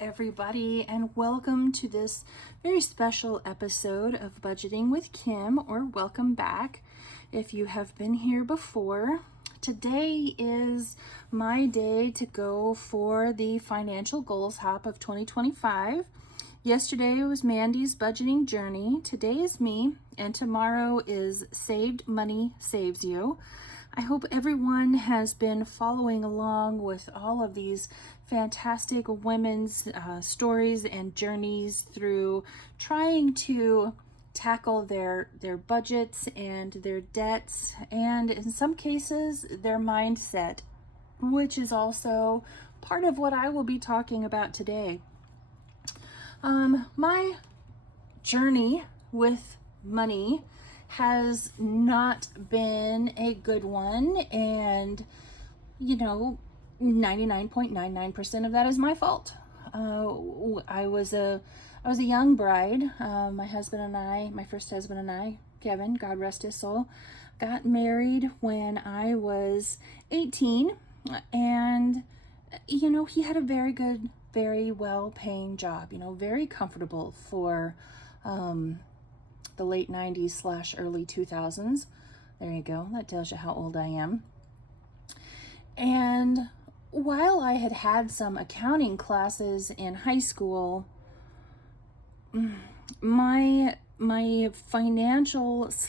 everybody, and welcome to this very special episode of Budgeting with Kim, or welcome back if you have been here before. Today is my day to go for the Financial Goals Hop of 2025. Yesterday was Mandy's budgeting journey. Today is me, and tomorrow is Saved Money Saves You. I hope everyone has been following along with all of these fantastic women's stories and journeys through trying to tackle their budgets and their debts, and in some cases their mindset, which is also part of what I will be talking about today. My journey with money has not been a good one, and 99.99% of that is my fault. I was a young bride. My first husband and I, Kevin, God rest his soul, got married when I was 18, and he had a very good, very well paying job, very comfortable for the late 90s / early 2000s. There you go. That tells you how old I am. And while I had had some accounting classes in high school, my financial /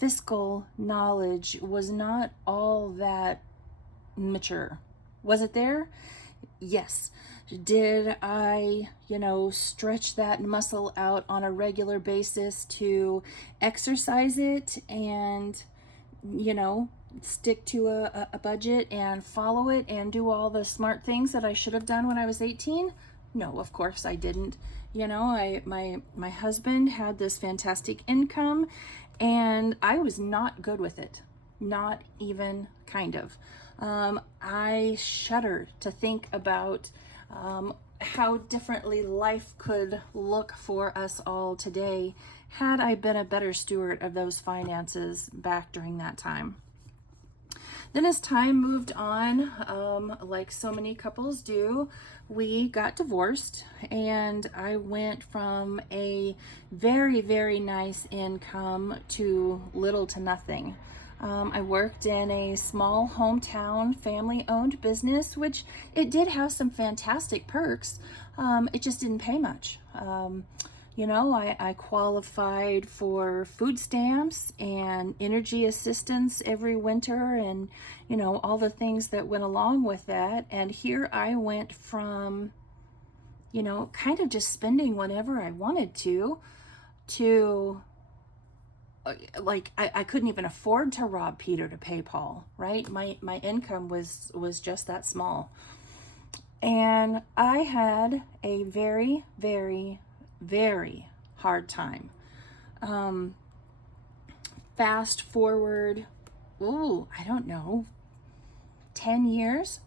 fiscal knowledge was not all that mature. Was it there? Yes. Did I, stretch that muscle out on a regular basis to exercise it and, stick to a budget and follow it and do all the smart things that I should have done when I was 18? No, of course I didn't. My husband had this fantastic income, and I was not good with it. Not even kind of. I shudder to think about how differently life could look for us all today had I been a better steward of those finances back during that time. Then as time moved on, like so many couples do, we got divorced, and I went from a very, very nice income to little to nothing. I worked in a small hometown family-owned business, which it did have some fantastic perks. It just didn't pay much. I qualified for food stamps and energy assistance every winter, and all the things that went along with that. And here I went from kind of just spending whenever I wanted to I couldn't even afford to rob Peter to pay Paul, right? My income was just that small. And I had a very, very, very hard time. Fast forward, I don't know, 10 years.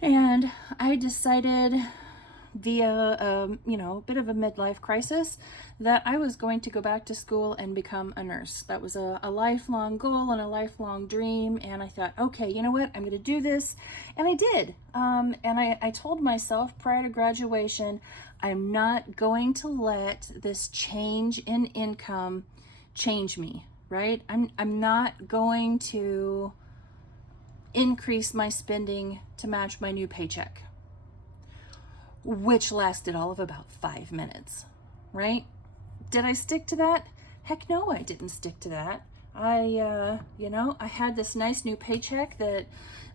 And I decided via a bit of a midlife crisis that I was going to go back to school and become a nurse. That was a lifelong goal and a lifelong dream, and I thought, okay, you know what, I'm going to do this. And I did. And I told myself prior to graduation, I'm not going to let this change in income change me, right? I'm not going to increase my spending to match my new paycheck, which lasted all of about 5 minutes, right? Did I stick to that? Heck no, I didn't stick to that. I had this nice new paycheck that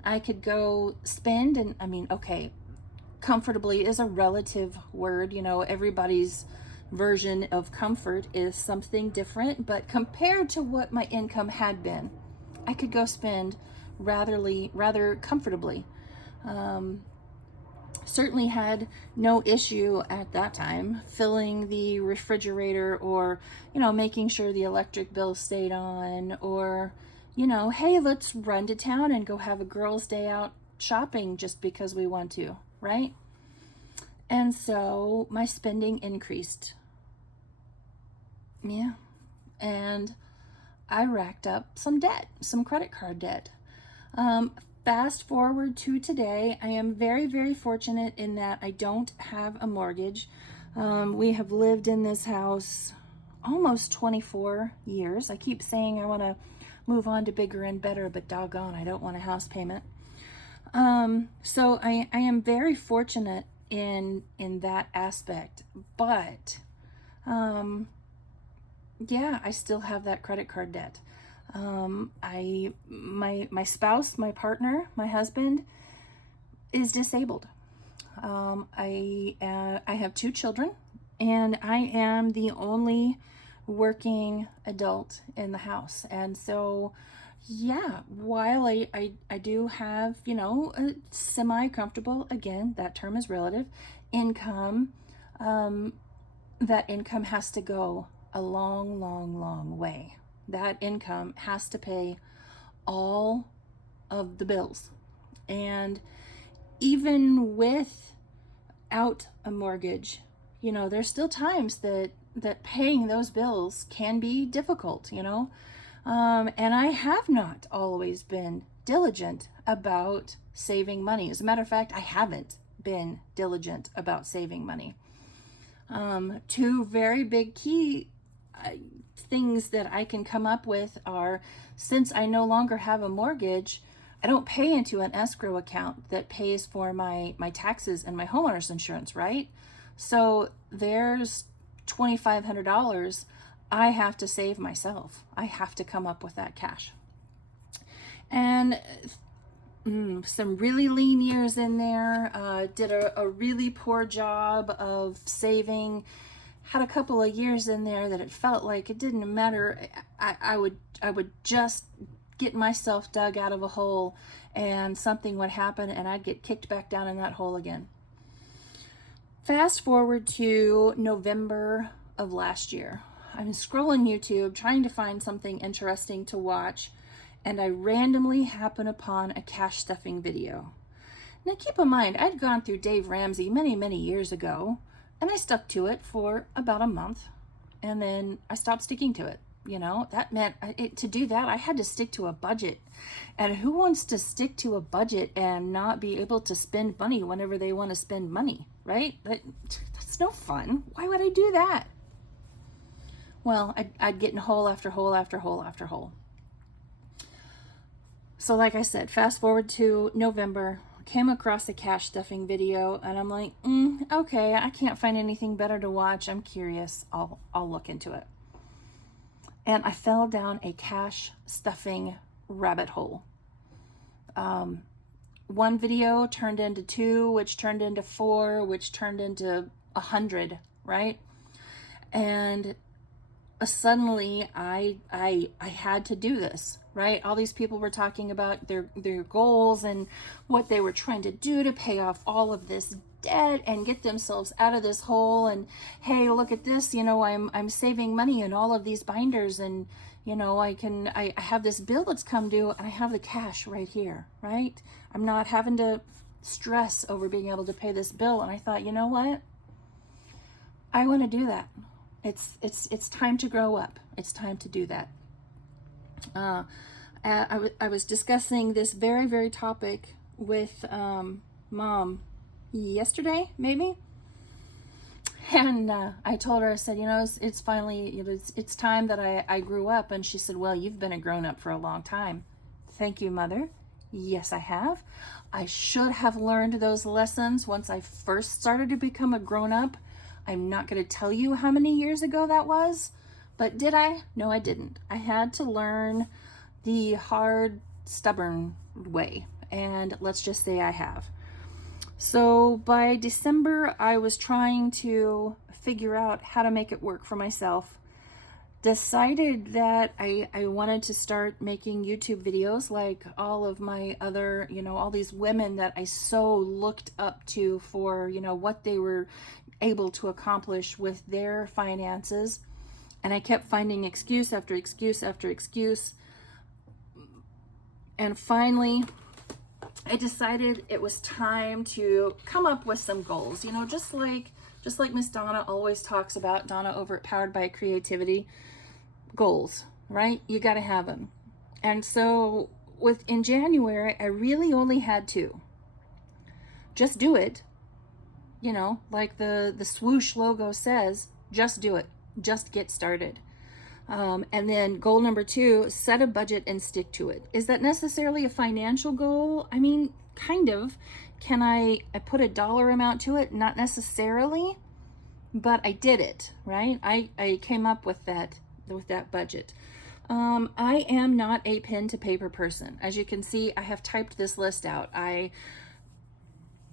I could go spend, and okay, comfortably is a relative word. Everybody's version of comfort is something different, but compared to what my income had been, I could go spend rather comfortably. Certainly had no issue at that time filling the refrigerator, or making sure the electric bill stayed on, or hey, let's run to town and go have a girls' day out shopping just because we want to, right? And so my spending increased. Yeah. And I racked up some debt, some credit card debt. fast forward to today. I am very, very fortunate in that I don't have a mortgage. We have lived in this house almost 24 years. I keep saying I want to move on to bigger and better, but doggone, I don't want a house payment. So I am very fortunate in that aspect, but yeah, I still have that credit card debt. My spouse, my partner, my husband is disabled. I have 2 children, and I am the only working adult in the house. And so, yeah, while I do have, a semi-comfortable, again, that term is relative, income, that income has to go a long, long, long way. That income has to pay all of the bills. And even without a mortgage, there's still times that paying those bills can be difficult, and I have not always been diligent about saving money. As a matter of fact, I haven't been diligent about saving money. 2 very big key things that I can come up with are, since I no longer have a mortgage, I don't pay into an escrow account that pays for my taxes and my homeowner's insurance, right? So there's $2,500 I have to save myself. I have to come up with that cash. And some really lean years in there, did a really poor job of saving. Had a couple of years in there that it felt like it didn't matter. I would just get myself dug out of a hole and something would happen and I'd get kicked back down in that hole again. Fast forward to November of last year. I'm scrolling YouTube trying to find something interesting to watch, and I randomly happen upon a cash stuffing video. Now keep in mind, I'd gone through Dave Ramsey many, many years ago, and I stuck to it for about a month, and then I stopped sticking to it. That meant to do that, I had to stick to a budget. And who wants to stick to a budget and not be able to spend money whenever they want to spend money, right? That's no fun. Why would I do that? Well, I'd get in hole after hole after hole after hole. So like I said, fast forward to November, came across a cash stuffing video, and I'm like, okay, I can't find anything better to watch. I'm curious. I'll look into it. And I fell down a cash stuffing rabbit hole. One video turned into 2, which turned into 4, which turned into 100, right? And suddenly I had to do this, right? All these people were talking about their goals and what they were trying to do to pay off all of this debt and get themselves out of this hole. And hey, look at this, I'm saving money in all of these binders, and I have this bill that's come due, and I have the cash right here, right? I'm not having to stress over being able to pay this bill. And I thought, you know what? I want to do that. It's time to grow up. It's time to do that. I was discussing this very, very topic with Mom yesterday, maybe. And I told her, I said, it's finally, it's time that I grew up. And she said, well, you've been a grown up for a long time. Thank you, Mother. Yes, I have. I should have learned those lessons once I first started to become a grown up. I'm not going to tell you how many years ago that was, but did I? No, I didn't. I had to learn the hard, stubborn way, and let's just say I have. So by December, I was trying to figure out how to make it work for myself. Decided that I wanted to start making YouTube videos like all of my other, all these women that I so looked up to for, what they were able to accomplish with their finances. And I kept finding excuse after excuse after excuse. And finally, I decided it was time to come up with some goals, just like Miss Donna always talks about, Donna over at Powered by Creativity. Goals, right? You got to have them. And so in January, I really only had two. Just do it. You know, like the swoosh logo says, just do it. Just get started. And then goal number 2, set a budget and stick to it. Is that necessarily a financial goal? I mean, kind of. Can I put a dollar amount to it? Not necessarily, but I did it, right? I came up with that budget. I am not a pen to paper person. As you can see, I have typed this list out. I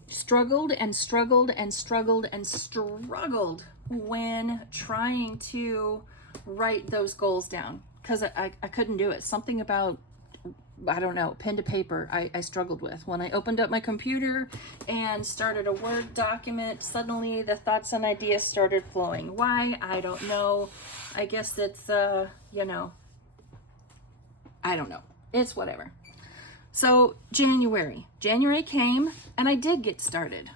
struggled and struggled and struggled and struggled when trying to write those goals down because I couldn't do it. Something about, I don't know, pen to paper I struggled with. When I opened up my computer and started a Word document, suddenly the thoughts and ideas started flowing. Why? I don't know. I guess it's, you know, I don't know. It's whatever. So January came and I did get started.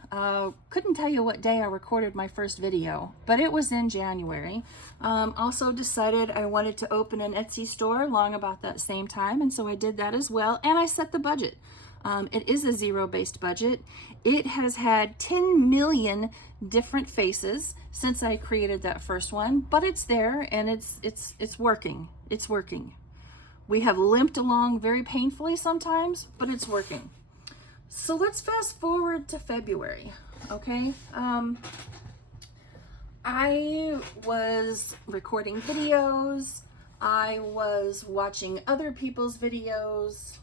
Couldn't tell you what day I recorded my first video, but it was in January. Also decided I wanted to open an Etsy store along about that same time, and so I did that as well, and I set the budget. It is a zero-based budget. It has had 10 million different faces since I created that first one, but it's there and it's working. It's working. We have limped along very painfully sometimes, but it's working. So let's fast forward to February, okay? I was recording videos. I was watching other people's videos.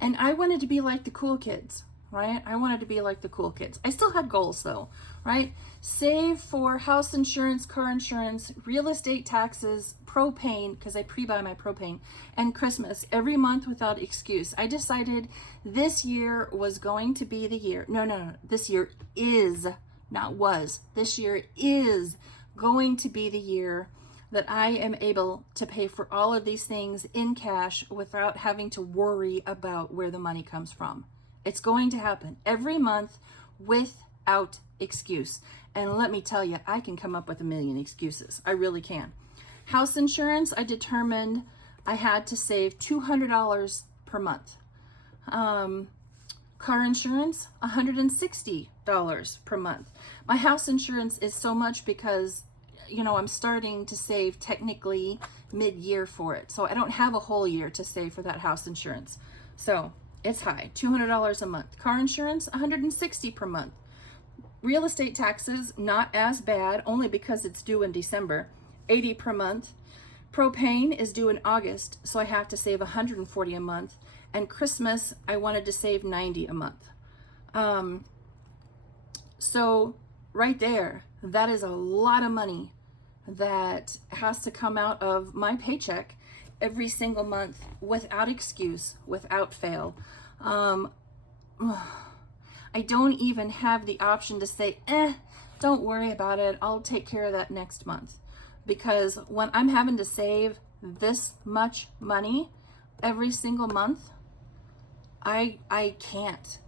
And I wanted to be like the cool kids, right? I wanted to be like the cool kids. I still had goals though, right? Save for house insurance, car insurance, real estate taxes, propane, because I pre-buy my propane, and Christmas every month without excuse. I decided this year was going to be the year. No. This year is, not was. This year is going to be the year that I am able to pay for all of these things in cash without having to worry about where the money comes from. It's going to happen every month without excuse. And let me tell you, I can come up with a million excuses. I really can. House insurance, I determined I had to save $200 per month. Car insurance, $160 per month. My house insurance is so much because, you know, I'm starting to save technically mid-year for it. So I don't have a whole year to save for that house insurance. So it's high, $200 a month. Car insurance, $160 per month. Real estate taxes, not as bad, only because it's due in December, $80 per month. Propane is due in August, so I have to save $140 a month. And Christmas, I wanted to save $90 a month. So right there, that is a lot of money that has to come out of my paycheck every single month without excuse, without fail. I don't even have the option to say, don't worry about it, I'll take care of that next month. Because when I'm having to save this much money every single month, I can't.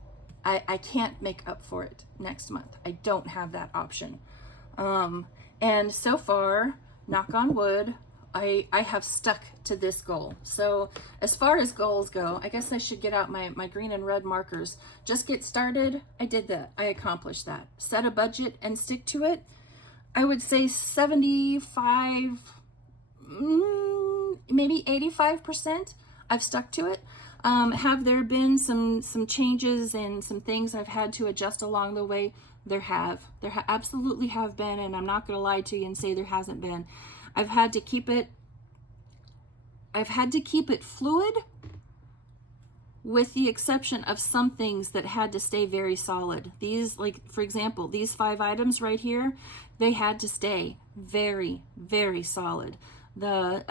I can't make up for it next month. I don't have that option. And so far, knock on wood, I have stuck to this goal. So as far as goals go, I guess I should get out my green and red markers. Just get started. I did that. I accomplished that. Set a budget and stick to it. I would say 75, maybe 85%. I've stuck to it. Have there been some changes and some things I've had to adjust along the way? There absolutely have been, and I'm not going to lie to you and say there hasn't been. I've had to keep it fluid, with the exception of some things that had to stay very solid. These, like, for example, these 5 items right here, they had to stay very, very solid. The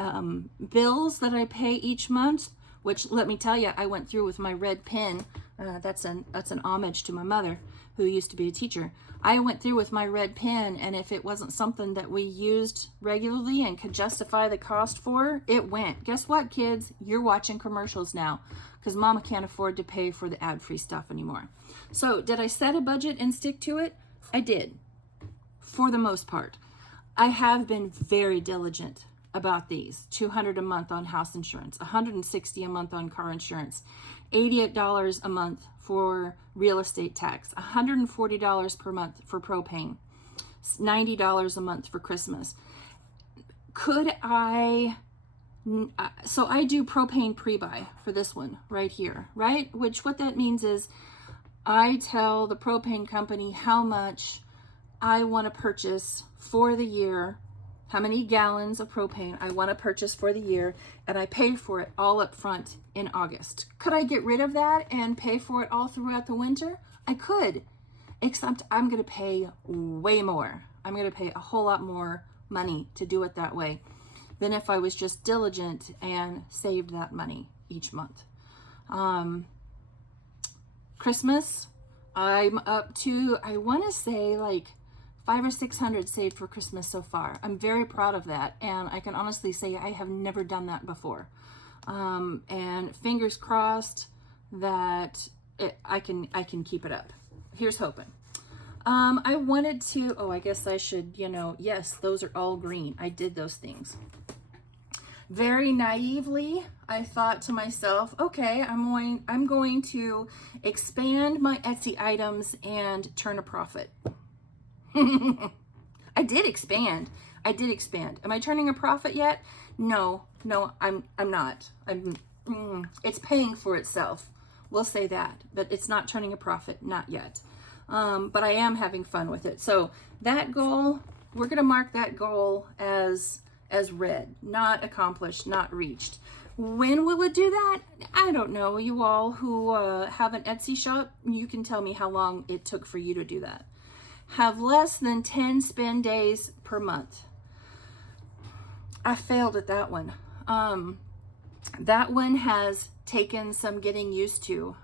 bills that I pay each month, which, let me tell you, I went through with my red pen. That's an homage to my mother, who used to be a teacher. I went through with my red pen, and if it wasn't something that we used regularly and could justify the cost for, it went. Guess what, kids? You're watching commercials now because mama can't afford to pay for the ad-free stuff anymore. So did I set a budget and stick to it? I did, for the most part. I have been very diligent about these. $200 a month on house insurance, $160 a month on car insurance, $88 a month for real estate tax, $140 per month for propane, $90 a month for Christmas. Could I, so I do propane pre-buy for this one right here, right? Which what that means is I tell the propane company how much I want to purchase for the year, how many gallons of propane I want to purchase for the year, and I pay for it all up front in August. Could I get rid of that and pay for it all throughout the winter? I could, except I'm going to pay way more. I'm going to pay a whole lot more money to do it that way than if I was just diligent and saved that money each month. Christmas, I'm up to, I want to say like 500 or 600 saved for Christmas so far. I'm very proud of that, and I can honestly say I have never done that before. And fingers crossed that I can keep it up. Here's hoping. I wanted to, oh, I guess I should, yes, those are all green. I did those things. Very naively, I thought to myself, okay, I'm going to expand my Etsy items and turn a profit. I did expand. Am I turning a profit yet? No, I'm not. It's paying for itself. We'll say that, but it's not turning a profit, not yet. But I am having fun with it. So that goal, we're going to mark that goal as red, not accomplished, not reached. When will it do that? I don't know. You all who have an Etsy shop, you can tell me how long it took for you to do that. Have less than 10 spend days per month. I failed at that one. That one has taken some getting used to.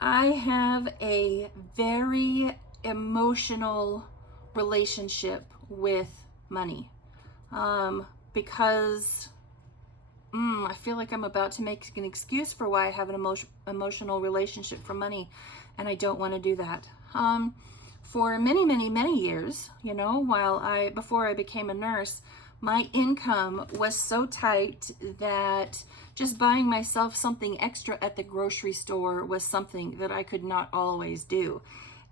I have a very emotional relationship with money because I feel like I'm about to make an excuse for why I have an emotional relationship for money, and I don't want to do that. For many years, before I became a nurse, my income was so tight that just buying myself something extra at the grocery store was something that I could not always do.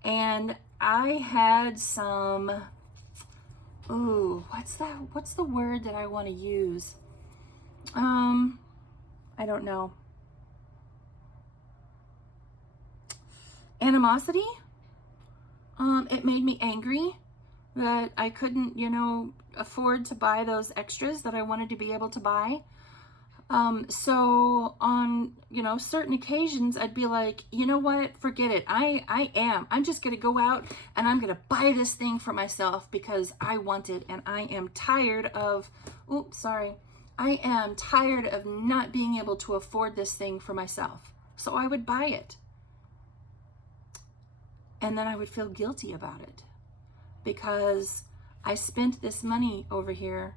And I had some, what's the word that I want to use? I don't know. Animosity. It made me angry that I couldn't, afford to buy those extras that I wanted to be able to buy. So on, certain occasions, I'd be like, you know what, forget it. I'm just going to go out and I'm going to buy this thing for myself because I want it. And I am tired of, I am tired of not being able to afford this thing for myself. So I would buy it. And then I would feel guilty about it because I spent this money over here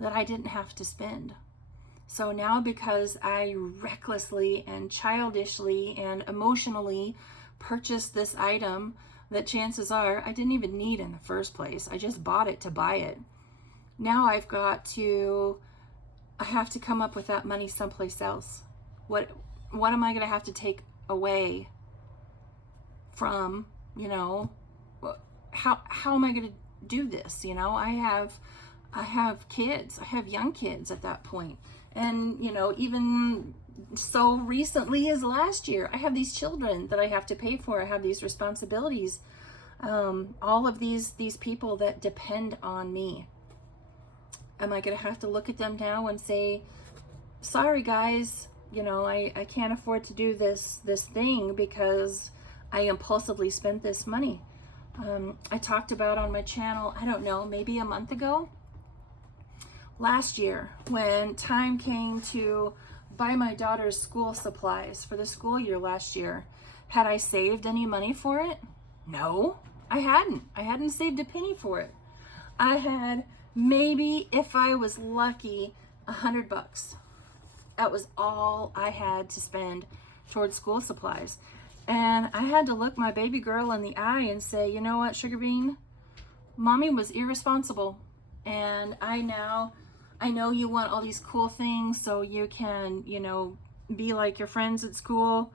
that I didn't have to spend. So now because I recklessly and childishly and emotionally purchased this item that chances are I didn't even need in the first place, I just bought it to buy it. Now I have to come up with that money someplace else. What am I going to have to take away from, how am I going to do this? I have kids, I have young kids at that point. And, even so recently as last year, I have these children that I have to pay for. I have these responsibilities. All of these people that depend on me. Am I going to have to look at them now and say, sorry guys, I can't afford to do this thing because I impulsively spent this money. I talked about on my channel, I don't know, maybe a month ago, last year, when time came to buy my daughter's school supplies for the school year last year. Had I saved any money for it? No, I hadn't. I hadn't saved a penny for it. I had maybe, if I was lucky, $100. That was all I had to spend towards school supplies. And I had to look my baby girl in the eye and say, you know what, Sugar Bean? Mommy was irresponsible. And I know you want all these cool things so you can, you know, be like your friends at school.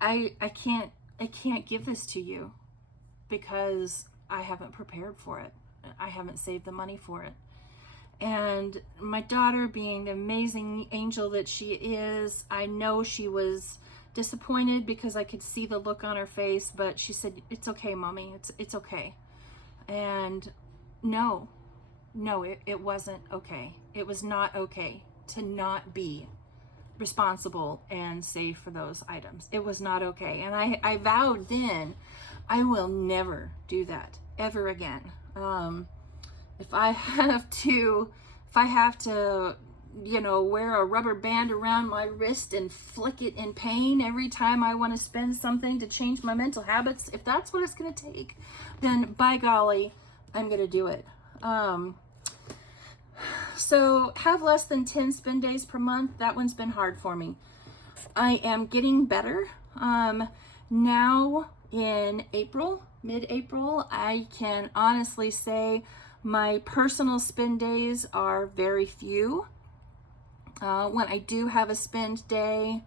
I can't give this to you because I haven't prepared for it. I haven't saved the money for it. And my daughter, being the amazing angel that she is, I know she was disappointed because I could see the look on her face, but she said, "It's okay, Mommy, it's okay." And no, it wasn't okay. It was not okay to not be responsible and save for those items. It was not okay. And I vowed then, I will never do that ever again. If I have to, you know, wear a rubber band around my wrist and flick it in pain every time I want to spend something to change my mental habits, if that's what it's going to take, then by golly, I'm going to do it. So have less than 10 spend days per month. That one's been hard for me. I am getting better. Now in April, mid-April, I can honestly say my personal spend days are very few. When I do have a spend day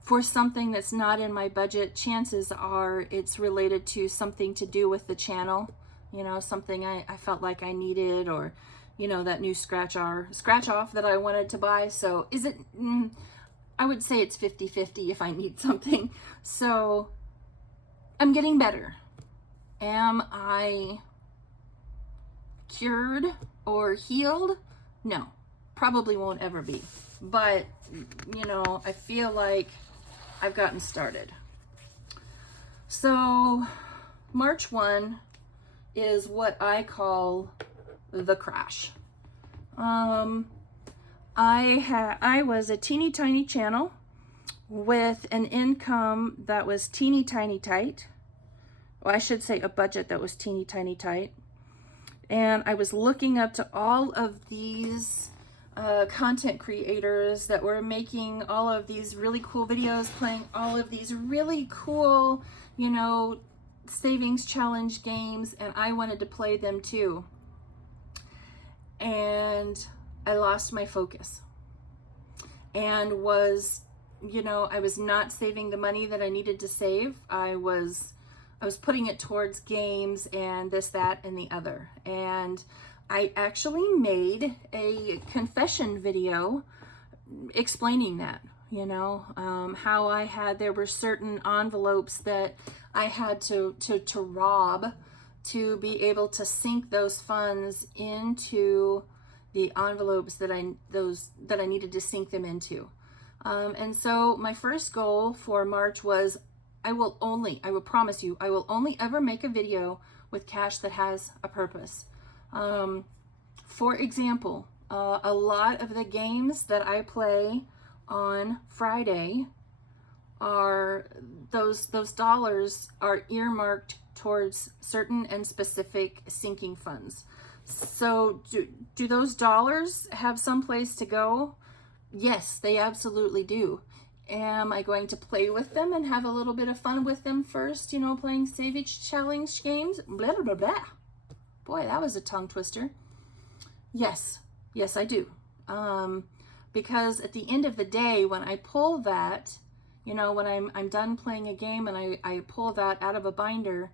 for something that's not in my budget, chances are it's related to something to do with the channel. You know, something I felt like I needed, or, you know, that new scratch off that I wanted to buy. So is it, I would say it's 50-50 if I need something. So I'm getting better. Am I cured or healed? No, probably won't ever be. But, you know, I feel like I've gotten started. So March 1 is what I call the crash. I was a teeny tiny channel with an income that was teeny tiny tight. Well, I should say a budget that was teeny tiny tight. And I was looking up to all of these content creators that were making all of these really cool videos, playing all of these really cool, you know, savings challenge games, and I wanted to play them too. And I lost my focus and was, you know, I was not saving the money that I needed to save. I was putting it towards games and this, that, and the other. And I actually made a confession video explaining that, you know, how there were certain envelopes that I had to rob to be able to sink those funds into the envelopes that I needed to sink them into. And so my first goal for March was, I will promise you, I will only ever make a video with cash that has a purpose. For example, a lot of the games that I play on Friday are, those dollars are earmarked towards certain and specific sinking funds. So do those dollars have some place to go? Yes, they absolutely do. Am I going to play with them and have a little bit of fun with them first, you know, playing savage challenge games? Blah, blah, blah, blah. Boy, that was a tongue twister. Yes, I do. Because at the end of the day, when I pull that, you know, when I'm done playing a game and I pull that out of a binder,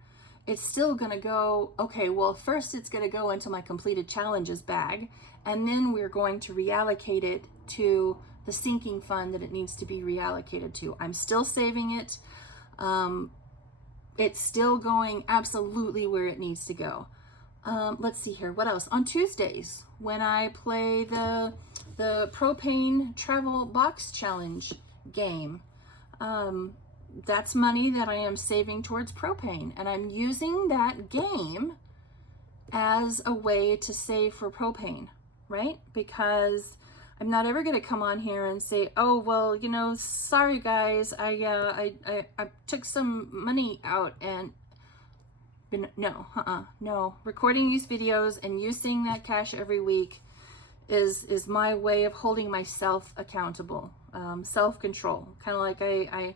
it's still going to go, okay, well, first it's going to go into my completed challenges bag, and then we're going to reallocate it to the sinking fund that it needs to be reallocated to. I'm still saving it. It's still going absolutely where it needs to go. Let's see here. What else? On Tuesdays, when I play the propane travel box challenge game, that's money that I am saving towards propane, and I'm using that game as a way to save for propane, right? Because I'm not ever going to come on here and say, oh, well, you know, sorry guys, I took some money out, and no. Recording these videos and using that cash every week is my way of holding myself accountable. Self-control. Kind of like I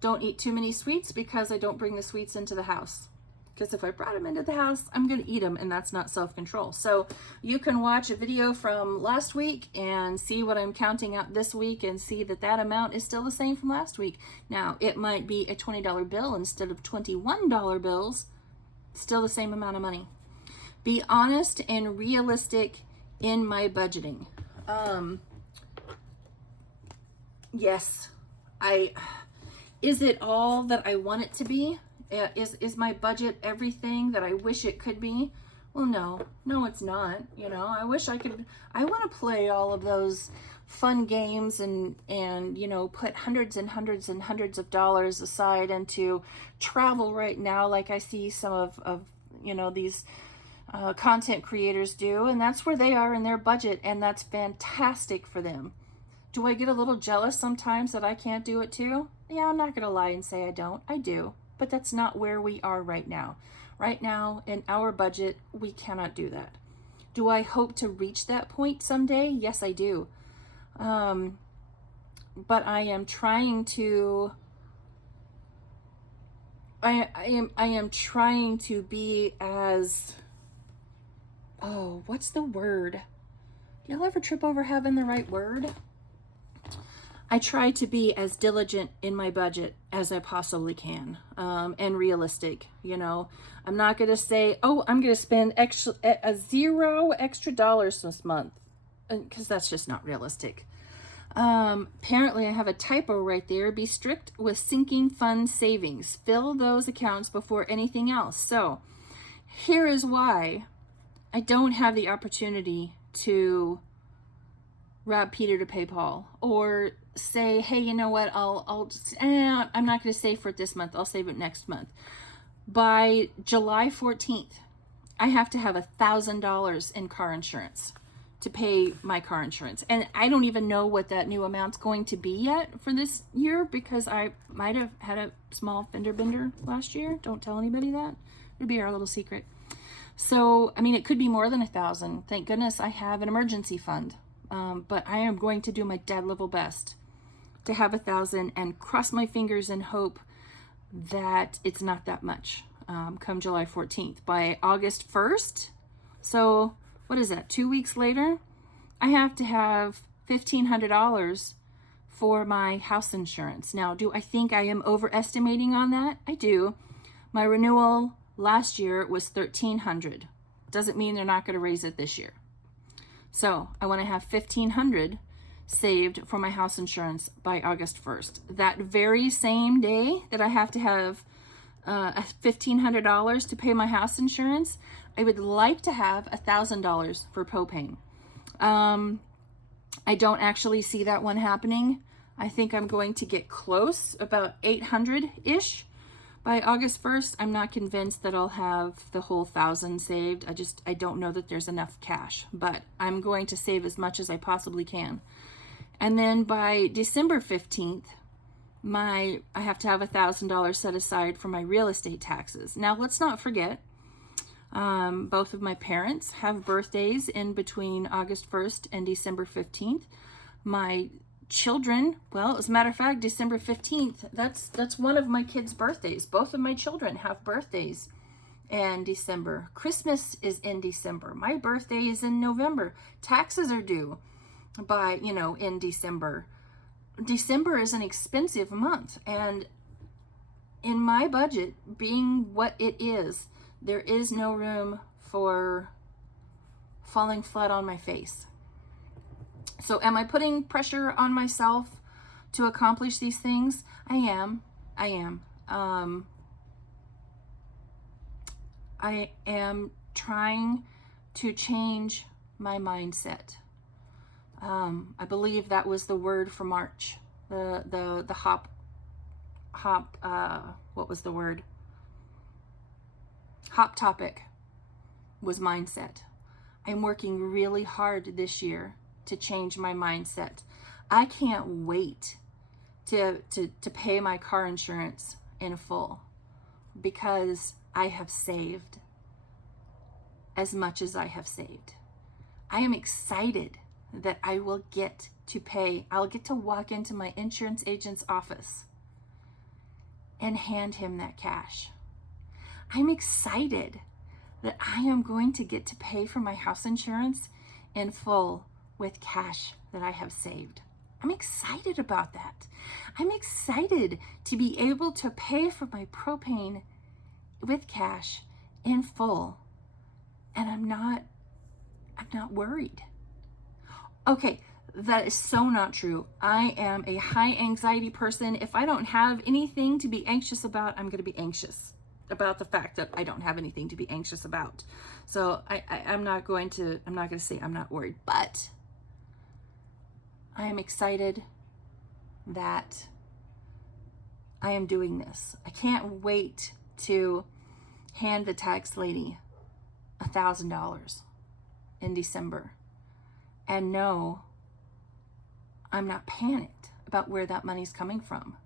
don't eat too many sweets because I don't bring the sweets into the house. Because if I brought them into the house, I'm going to eat them, and that's not self-control. So you can watch a video from last week and see what I'm counting out this week and see that that amount is still the same from last week. Now, it might be a $20 bill instead of $21 bills, still the same amount of money. Be honest and realistic in my budgeting. Yes, is it all that I want it to be? Is my budget everything that I wish it could be? Well, no, it's not. You know, I wish I could. I want to play all of those fun games and you know, put hundreds and hundreds and hundreds of dollars aside into travel right now, like I see some of you know, these content creators do, and that's where they are in their budget, and that's fantastic for them. Do I get a little jealous sometimes that I can't do it too? Yeah, I'm not gonna lie and say I don't. I do. But that's not where we are right now. Right now, in our budget, we cannot do that. Do I hope to reach that point someday? Yes, I do. But I am trying to. I am trying to be as. Oh, what's the word? Do y'all ever trip over having the right word? I try to be as diligent in my budget as I possibly can, and realistic. You know, I'm not going to say, oh, I'm going to spend $0 extra this month, because that's just not realistic. Apparently I have a typo right there. Be strict with sinking fund savings. Fill those accounts before anything else. So here is why I don't have the opportunity to rob Peter to pay Paul, or say, hey, you know what, I'm not going to save for it this month, I'll save it next month. By July 14th, I have to have $1,000 in car insurance to pay my car insurance. And I don't even know what that new amount's going to be yet for this year, because I might have had a small fender bender last year. Don't tell anybody that. It'll be our little secret. So, I mean, it could be more than 1,000. Thank goodness I have an emergency fund. But I am going to do my dead level best to have 1,000 and cross my fingers and hope that it's not that much come July 14th. By August 1st, so what is that, 2 weeks later, I have to have $1,500 for my house insurance. Now, do I think I am overestimating on that? I do. My renewal last year was $1,300. Doesn't mean they're not going to raise it this year. So I want to have $1,500 saved for my house insurance by August 1st. That very same day that I have to have $1,500 to pay my house insurance, I would like to have $1,000 for propane. I don't actually see that one happening. I think I'm going to get close, about 800-ish. By August 1st, I'm not convinced that I'll have the whole 1,000 saved. I don't know that there's enough cash, but I'm going to save as much as I possibly can. And then by December 15th, I have to have $1,000 set aside for my real estate taxes. Now, let's not forget, both of my parents have birthdays in between August 1st and December 15th. My children, well, as a matter of fact, December 15th, that's one of my kids' birthdays. Both of my children have birthdays in December. Christmas is in December. My birthday is in November. Taxes are due by, in December. December is an expensive month, and in my budget being what it is, there is no room for falling flat on my face. So am I putting pressure on myself to accomplish these things? I am. I am trying to change my mindset. I believe that was the word for March. The hop, what was the word? Hot topic was mindset. I'm working really hard this year to change my mindset. I can't wait to pay my car insurance in full, because I have saved as much as I have saved. I am excited that I'll get to walk into my insurance agent's office and hand him that cash. I'm excited that I am going to get to pay for my house insurance in full with cash that I have saved. I'm excited about that. I'm excited to be able to pay for my propane with cash in full. And I'm not worried. Okay, that is so not true. I am a high anxiety person. If I don't have anything to be anxious about, I'm going to be anxious about the fact that I don't have anything to be anxious about. So I'm not going to say I'm not worried, but I am excited that I am doing this. I can't wait to hand the tax lady $1,000 in December and know I'm not panicked about where that money's coming from.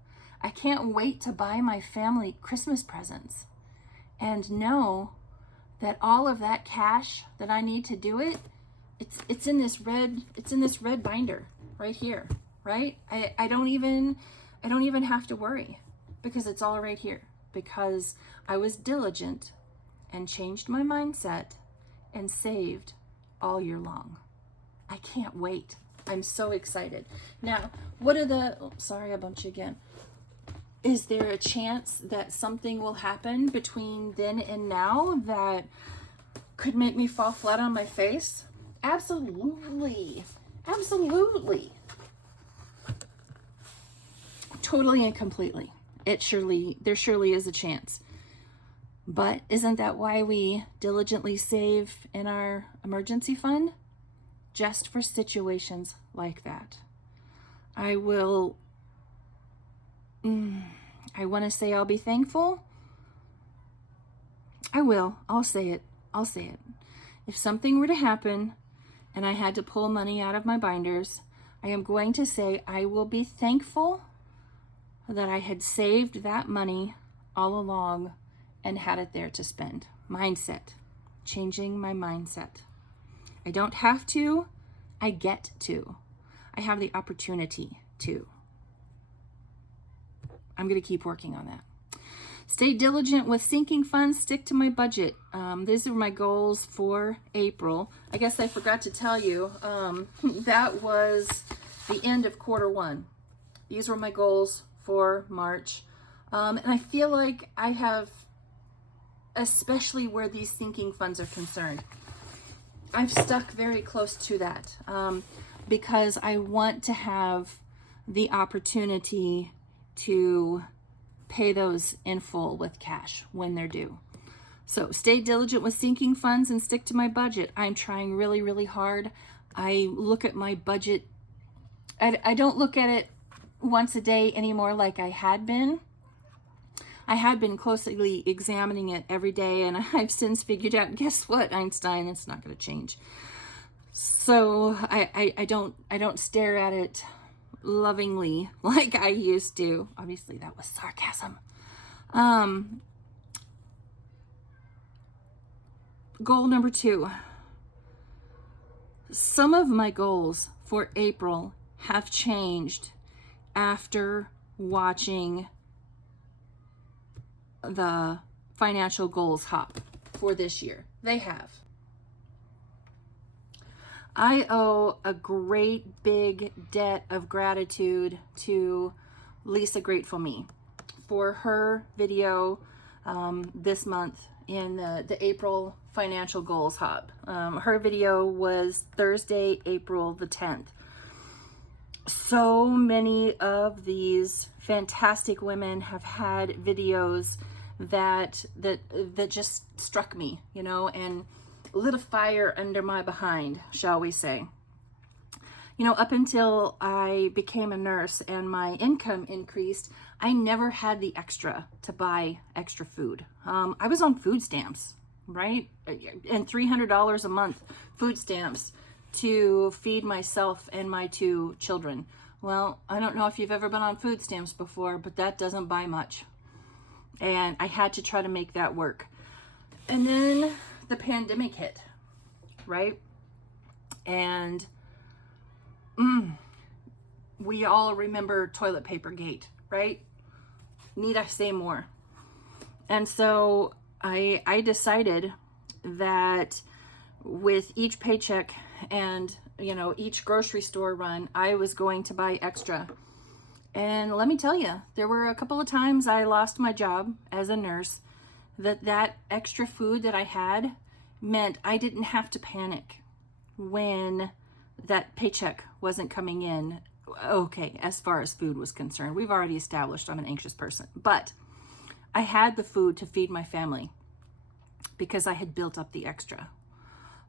I can't wait to buy my family Christmas presents and know that all of that cash that I need to do it, it's in this red binder right here, right? I don't even have to worry because it's all right here, because I was diligent and changed my mindset and saved all year long. I can't wait. I'm so excited. Now, sorry, I bumped you again. Is there a chance that something will happen between then and now that could make me fall flat on my face? Absolutely. Absolutely. Totally and completely. There surely is a chance. But isn't that why we diligently save in our emergency fund? Just for situations like that. I want to say I'll be thankful. I will. I'll say it. If something were to happen and I had to pull money out of my binders, I am going to say I will be thankful that I had saved that money all along and had it there to spend. Mindset. Changing my mindset. I don't have to. I get to. I have the opportunity to. I'm going to keep working on that. Stay diligent with sinking funds. Stick to my budget. These are my goals for April. I guess I forgot to tell you, that was the end of Q1. These were my goals for March. And I feel like I have, especially where these sinking funds are concerned, I've stuck very close to that because I want to have the opportunity to pay those in full with cash when they're due. So stay diligent with sinking funds and stick to my budget. I'm trying really, really hard. I look at my budget. I don't look at it once a day anymore like I had been. I had been closely examining it every day, and I've since figured out, guess what, Einstein, it's not going to change. So I don't stare at it lovingly like I used to. Obviously, that was sarcasm. Goal number 2. Some of my goals for April have changed after watching the financial goals hop for this year. They have. I owe a great big debt of gratitude to Lisa Grateful Me for her video this month in the April financial goals hop. Her video was Thursday, April the 10th. So many of these fantastic women have had videos that just struck me, and lit a fire under my behind, shall we say. Up until I became a nurse and my income increased, I never had the extra to buy extra food. I was on food stamps, right? And $300 a month food stamps to feed myself and my 2 children. Well, I don't know if you've ever been on food stamps before, but that doesn't buy much. And I had to try to make that work. And then the pandemic hit, right? And we all remember toilet paper gate, right? Need I say more? And so I decided that with each paycheck and, you know, each grocery store run, I was going to buy extra. And let me tell you, there were a couple of times I lost my job as a nurse, that extra food that I had meant I didn't have to panic when that paycheck wasn't coming in. Okay, as far as food was concerned, we've already established I'm an anxious person, but I had the food to feed my family because I had built up the extra.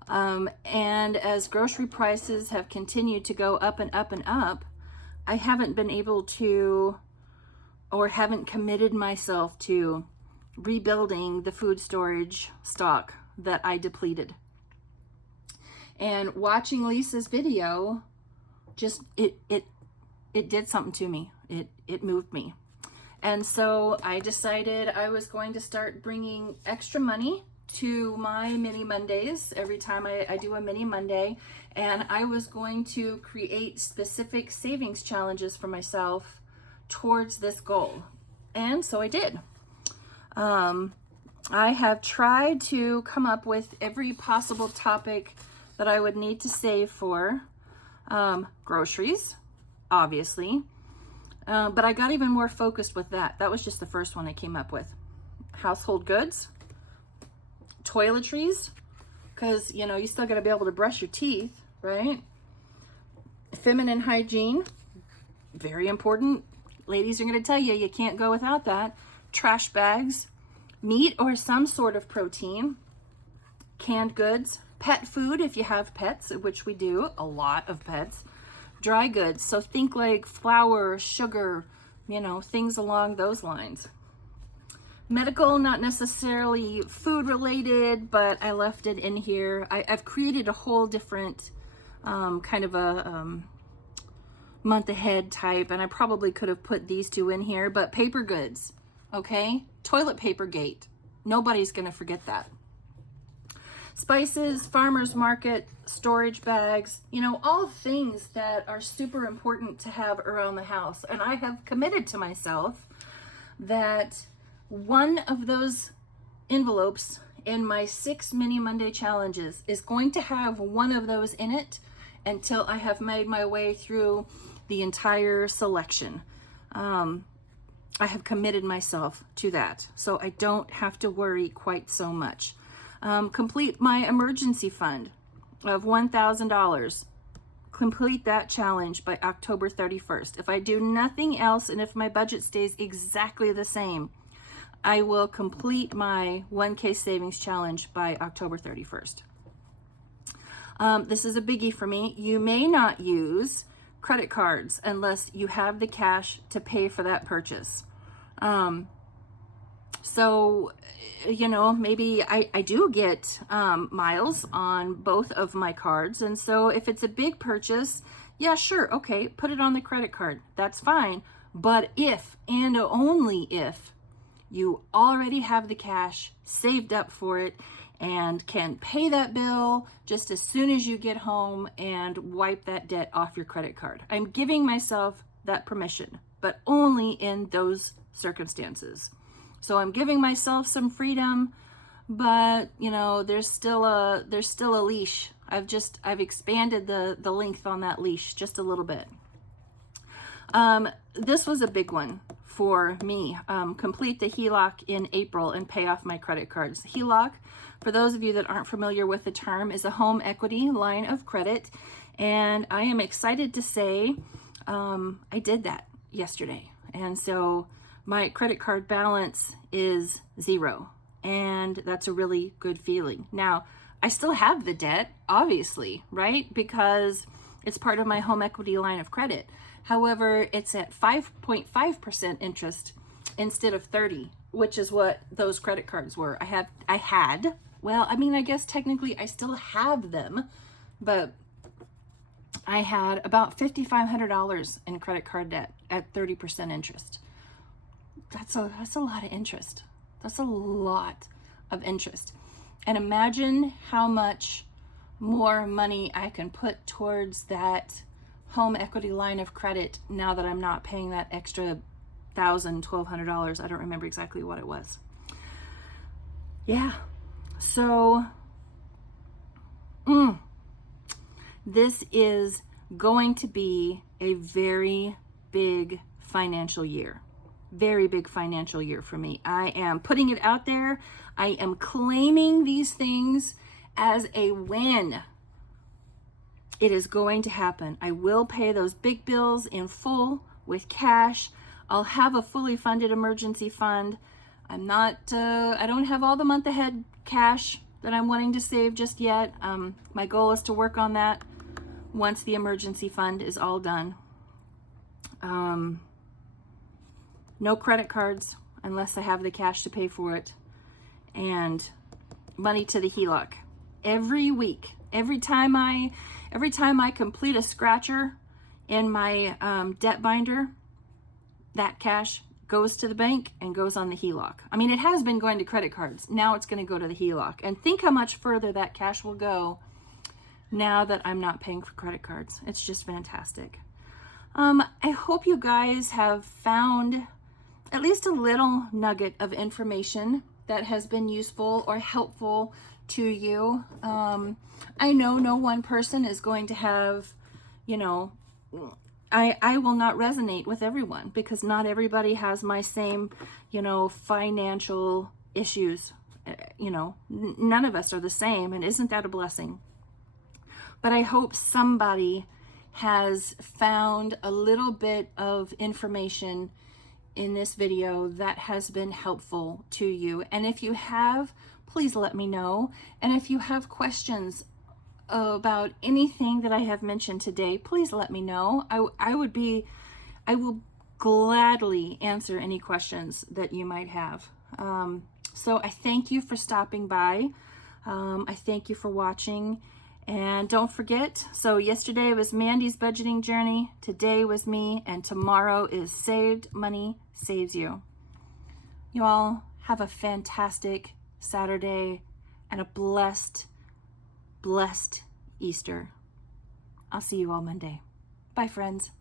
And as grocery prices have continued to go up and up and up, I haven't been able to, or haven't committed myself to rebuilding the food storage stock that I depleted. And watching Lisa's video, just, it did something to me. It moved me. And so I decided I was going to start bringing extra money to my mini Mondays every time I do a mini Monday. And I was going to create specific savings challenges for myself towards this goal. And so I did. I have tried to come up with every possible topic that I would need to save for. Groceries, obviously. But I got even more focused with that. That was just the first one I came up with. Household goods, toiletries, because, you know, you still got to be able to brush your teeth, right? Feminine hygiene, very important. Ladies are going to tell you, you can't go without that. Trash bags, meat or some sort of protein, canned goods, pet food if you have pets, which we do, a lot of pets. Dry goods, so think like flour, sugar, you know, things along those lines. Medical, not necessarily food related, but I left it in here. I've created a whole different kind of a month ahead type, and I probably could have put these two in here, but paper goods, okay? Toilet paper gate. Nobody's gonna forget that. Spices, farmer's market, storage bags, you know, all things that are super important to have around the house. And I have committed to myself that one of those envelopes in my 6 mini Monday challenges is going to have one of those in it until I have made my way through the entire selection. I have committed myself to that, so I don't have to worry quite so much. Complete my emergency fund of $1,000. Complete that challenge by October 31st. If I do nothing else and if my budget stays exactly the same, I will complete my 1K savings challenge by October 31st. This is a biggie for me. You may not use credit cards unless you have the cash to pay for that purchase. So, you know, maybe I do get miles on both of my cards. And so if it's a big purchase, yeah, sure, okay, put it on the credit card. That's fine. But if, and only if, you already have the cash saved up for it and can pay that bill just as soon as you get home and wipe that debt off your credit card. I'm giving myself that permission, but only in those circumstances. So I'm giving myself some freedom, but you know, there's still a leash. I've expanded the length on that leash just a little bit. This was a big one for me. Complete the HELOC in April and pay off my credit cards. HELOC, for those of you that aren't familiar with the term, is a home equity line of credit. And I am excited to say I did that yesterday. And so my credit card balance is 0. And that's a really good feeling. Now, I still have the debt, obviously, right? Because it's part of my home equity line of credit. However, it's at 5.5% interest instead of 30, which is what those credit cards were. I had, well, I mean, I guess technically I still have them, but I had about $5,500 in credit card debt at 30% interest. That's a lot of interest. That's a lot of interest. And imagine how much more money I can put towards that home equity line of credit now that I'm not paying that extra $1,000, $1,200. I don't remember exactly what it was. Yeah. So, this is going to be a very big financial year. Very big financial year for me. I am putting it out there. I am claiming these things as a win. It is going to happen. I will pay those big bills in full with cash. I'll have a fully funded emergency fund. I don't have all the month ahead cash that I'm wanting to save just yet. My goal is to work on that once the emergency fund is all done. No credit cards unless I have the cash to pay for it. And money to the HELOC. Every week, every time I complete a scratcher in my debt binder, that cash goes to the bank and goes on the HELOC. I mean, it has been going to credit cards. Now it's going to go to the HELOC. And think how much further that cash will go now that I'm not paying for credit cards. It's just fantastic. I hope you guys have found at least a little nugget of information that has been useful or helpful to you. I know no one person is going to have, I will not resonate with everyone because not everybody has my same, financial issues. None of us are the same, and isn't that a blessing? But I hope somebody has found a little bit of information in this video that has been helpful to you. And if you have, please let me know. And if you have questions about anything that I have mentioned today, please let me know. I will gladly answer any questions that you might have. So I thank you for stopping by. I thank you for watching. And don't forget, so yesterday was Mandy's budgeting journey, today was me, and tomorrow is Saved Money Saves You. You all have a fantastic Saturday and a blessed Easter. I'll see you all Monday. Bye, friends.